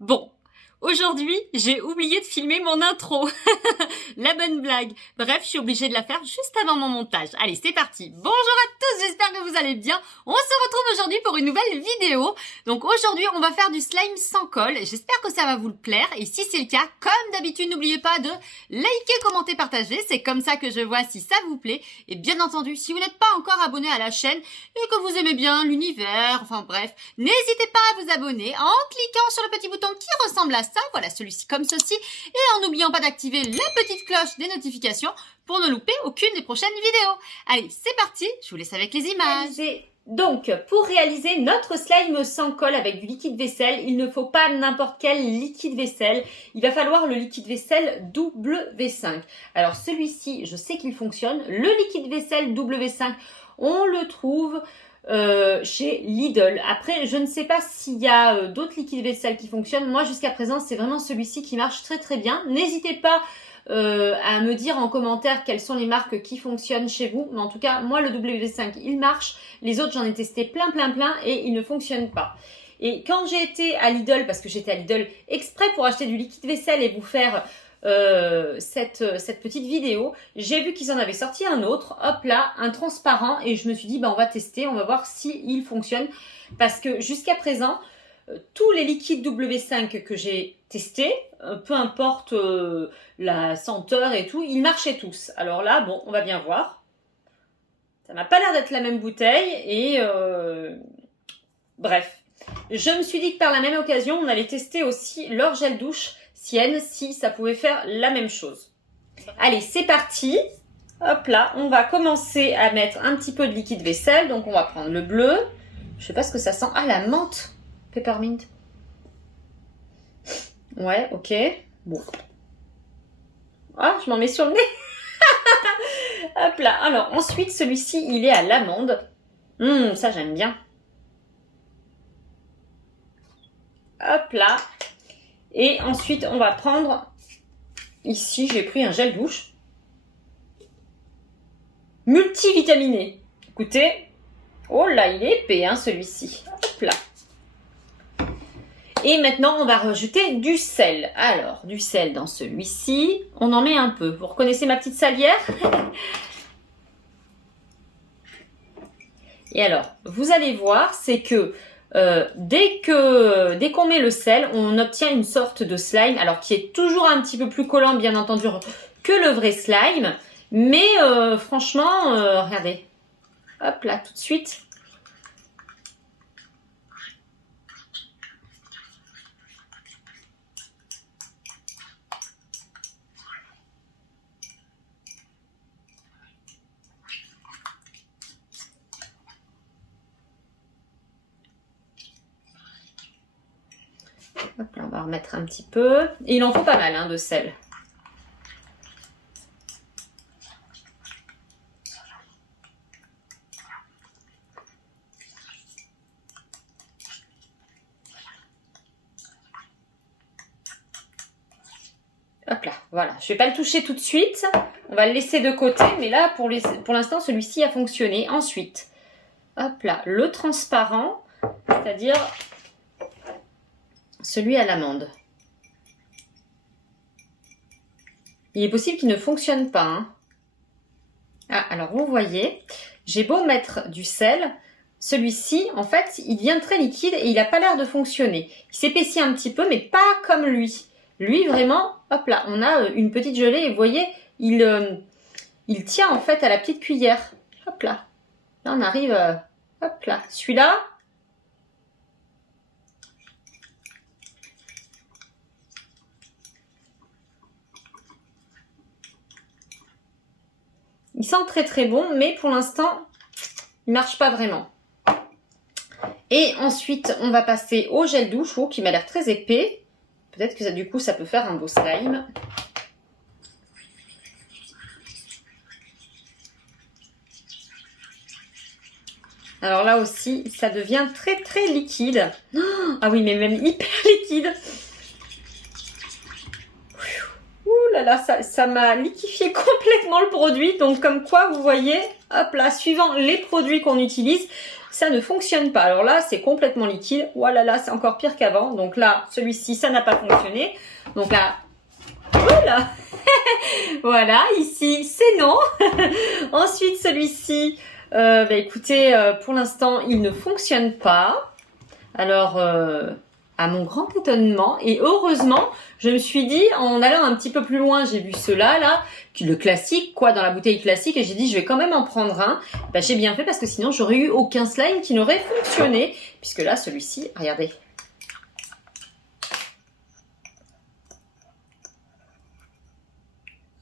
Bon, aujourd'hui, j'ai oublié de filmer mon intro. La bonne blague. Bref, je suis obligée de la faire juste avant mon montage. Allez, c'est parti. Bonjour à tous, j'espère que vous allez bien. On se retrouve aujourd'hui pour une nouvelle vidéo. Donc aujourd'hui, on va faire du slime sans colle. J'espère que ça va vous plaire. Et si c'est le cas, comme d'habitude, n'oubliez pas de liker, commenter, partager. C'est comme ça que je vois si ça vous plaît. Et bien entendu, si vous n'êtes pas encore abonné à la chaîne et que vous aimez bien l'univers, enfin bref, n'hésitez pas à vous abonner en cliquant sur le petit bouton qui ressemble à ça. Voilà, celui-ci comme ceci. Et en n'oubliant pas d'activer la petite cloche des notifications pour ne louper aucune des prochaines vidéos. Allez, c'est parti, je vous laisse avec les images. Donc, pour réaliser notre slime sans colle avec du liquide vaisselle, il ne faut pas n'importe quel liquide vaisselle. Il va falloir le liquide vaisselle W5. Alors celui-ci, je sais qu'il fonctionne. Le liquide vaisselle W5, on le trouve chez Lidl. Après, je ne sais pas s'il y a d'autres liquides vaisselle qui fonctionnent. Moi, jusqu'à présent, c'est vraiment celui-ci qui marche très très bien. N'hésitez pas à me dire en commentaire quelles sont les marques qui fonctionnent chez vous. Mais en tout cas, moi, le W5, il marche. Les autres, j'en ai testé plein et ils ne fonctionnent pas. Et quand j'ai été à Lidl, parce que j'étais à Lidl exprès pour acheter du liquide vaisselle et vous faire cette petite vidéo, j'ai vu qu'ils en avaient sorti un autre, hop là, un transparent, et je me suis dit, bah, on va tester, on va voir s'il fonctionne. Parce que jusqu'à présent, tous les liquides W5 que j'ai testés, peu importe la senteur et tout, ils marchaient tous. Alors là, bon, on va bien voir. Ça m'a pas l'air d'être la même bouteille et bref. Je me suis dit que par la même occasion, on allait tester aussi leur gel douche Sienne si ça pouvait faire la même chose. Allez, c'est parti. Hop là, on va commencer à mettre un petit peu de liquide vaisselle. Donc on va prendre le bleu. Je sais pas ce que ça sent. Ah, la menthe. Peppermint. Ouais, ok. Bon. Ah, je m'en mets sur le nez. Hop là. Alors, ensuite, celui-ci, il est à l'amande. Ça, j'aime bien. Hop là. Et ensuite, on va prendre... Ici, j'ai pris un gel douche. Multivitaminé. Écoutez. Oh là, il est épais, hein, celui-ci. Hop là. Et maintenant, on va rajouter du sel. Alors, du sel dans celui-ci. On en met un peu. Vous reconnaissez ma petite salière? Et alors, vous allez voir, c'est que dès qu'on met le sel, on obtient une sorte de slime. Alors, qui est toujours un petit peu plus collant, bien entendu, que le vrai slime. Mais franchement, regardez. Hop là, tout de suite. Hop là, on va remettre un petit peu. Et il en faut pas mal hein, de sel. Hop là, voilà. Je ne vais pas le toucher tout de suite. On va le laisser de côté. Mais là, pour l'instant, celui-ci a fonctionné. Ensuite, hop là, le transparent, c'est-à-dire celui à l'amande. Il est possible qu'il ne fonctionne pas. Hein. Ah, alors vous voyez, j'ai beau mettre du sel, celui-ci, en fait, il devient très liquide et il n'a pas l'air de fonctionner. Il s'épaissit un petit peu, mais pas comme lui. Lui, vraiment, hop là, on a une petite gelée et vous voyez, il tient en fait à la petite cuillère. Hop là. Là, on arrive, hop là. Celui-là, il sent très très bon, mais pour l'instant, il marche pas vraiment. Et ensuite, on va passer au gel douche, qui m'a l'air très épais. Peut-être que ça, du coup, ça peut faire un beau slime. Alors là aussi, ça devient très très liquide. Ah oui, mais même hyper liquide. Ouh là là, ça m'a liquéfié complètement le produit. Donc comme quoi, vous voyez, hop là, suivant les produits qu'on utilise, ça ne fonctionne pas. Alors là, c'est complètement liquide. Voilà, là, c'est encore pire qu'avant. Donc là, celui-ci, ça n'a pas fonctionné. Donc là, voilà. Voilà, ici, c'est non. Ensuite, celui-ci, écoutez, pour l'instant, il ne fonctionne pas. Alors, à mon grand étonnement, et heureusement, je me suis dit, en allant un petit peu plus loin, j'ai vu cela, là, le classique, quoi, dans la bouteille classique, et j'ai dit, je vais quand même en prendre un. Bah, j'ai bien fait, parce que sinon, j'aurais eu aucun slime qui n'aurait fonctionné. Puisque là, celui-ci, regardez.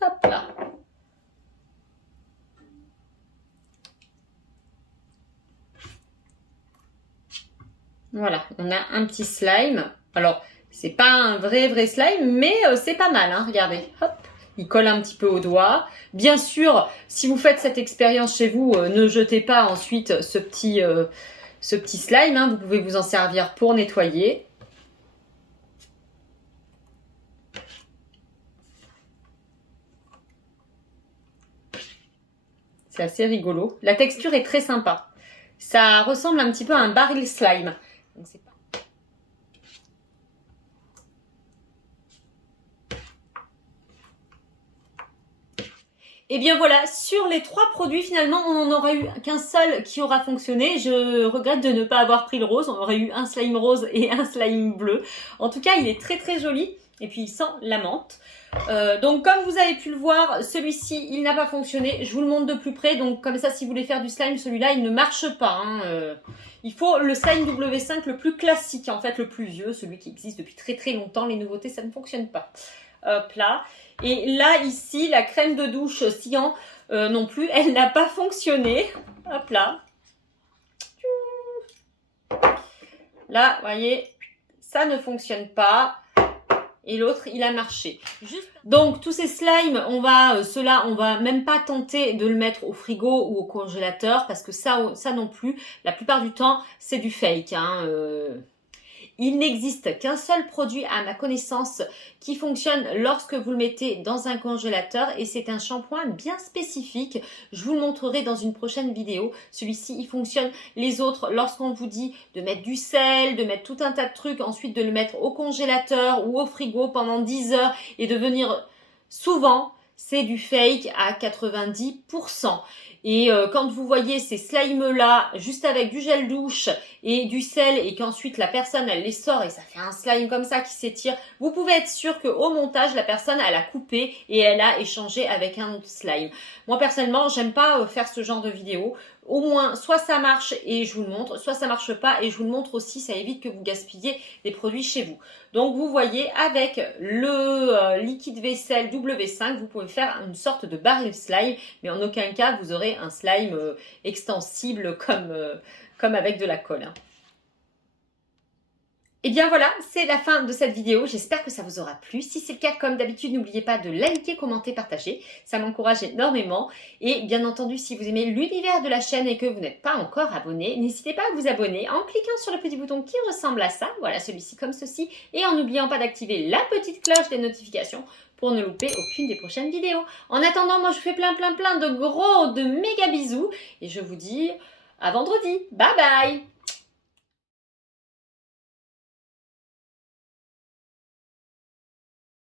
Hop là. Voilà, on a un petit slime. Alors, c'est pas un vrai slime, mais c'est pas mal, hein, regardez. Hop, il colle un petit peu au doigt. Bien sûr, si vous faites cette expérience chez vous, ne jetez pas ensuite ce petit slime. Hein, vous pouvez vous en servir pour nettoyer. C'est assez rigolo. La texture est très sympa. Ça ressemble un petit peu à un baril slime. Donc c'est pas... Et bien voilà, sur les 3 produits, finalement, on n'en aura eu qu'un seul qui aura fonctionné. Je regrette de ne pas avoir pris le rose. On aurait eu un slime rose et un slime bleu. En tout cas, il est très joli. Et puis, il sent la menthe. Donc, comme vous avez pu le voir, celui-ci, il n'a pas fonctionné. Je vous le montre de plus près. Donc, comme ça, si vous voulez faire du slime, celui-là, il ne marche pas. Hein. Il faut le slime W5 le plus classique, en fait, le plus vieux, celui qui existe depuis très longtemps. Les nouveautés, ça ne fonctionne pas. Hop là. Et là, ici, la crème de douche Cyan non plus, elle n'a pas fonctionné. Hop là. Là, vous voyez, ça ne fonctionne pas. Et l'autre, il a marché. Donc, tous ces slimes, on va même pas tenter de le mettre au frigo ou au congélateur parce que ça non plus, la plupart du temps, c'est du fake. Hein, Il n'existe qu'un seul produit à ma connaissance qui fonctionne lorsque vous le mettez dans un congélateur et c'est un shampoing bien spécifique. Je vous le montrerai dans une prochaine vidéo. Celui-ci, il fonctionne. Les autres, lorsqu'on vous dit de mettre du sel, de mettre tout un tas de trucs, ensuite de le mettre au congélateur ou au frigo pendant 10 heures et de venir souvent, c'est du fake à 90%. Et quand vous voyez ces slimes-là, juste avec du gel douche et du sel, et qu'ensuite la personne, elle les sort et ça fait un slime comme ça qui s'étire, vous pouvez être sûr qu'au montage, la personne, elle a coupé et elle a échangé avec un autre slime. Moi, personnellement, j'aime pas faire ce genre de vidéo. Au moins, soit ça marche et je vous le montre, soit ça marche pas et je vous le montre aussi, ça évite que vous gaspillez des produits chez vous. Donc, vous voyez, avec le liquide vaisselle W5, vous pouvez faire une sorte de baril slime, mais en aucun cas, vous aurez un slime extensible comme avec de la colle. Hein. Et bien voilà, c'est la fin de cette vidéo. J'espère que ça vous aura plu. Si c'est le cas, comme d'habitude, n'oubliez pas de liker, commenter, partager. Ça m'encourage énormément. Et bien entendu, si vous aimez l'univers de la chaîne et que vous n'êtes pas encore abonné, n'hésitez pas à vous abonner en cliquant sur le petit bouton qui ressemble à ça. Voilà, celui-ci comme ceci. Et en n'oubliant pas d'activer la petite cloche des notifications pour ne louper aucune des prochaines vidéos. En attendant, moi je vous fais plein de gros, de méga bisous. Et je vous dis à vendredi. Bye bye!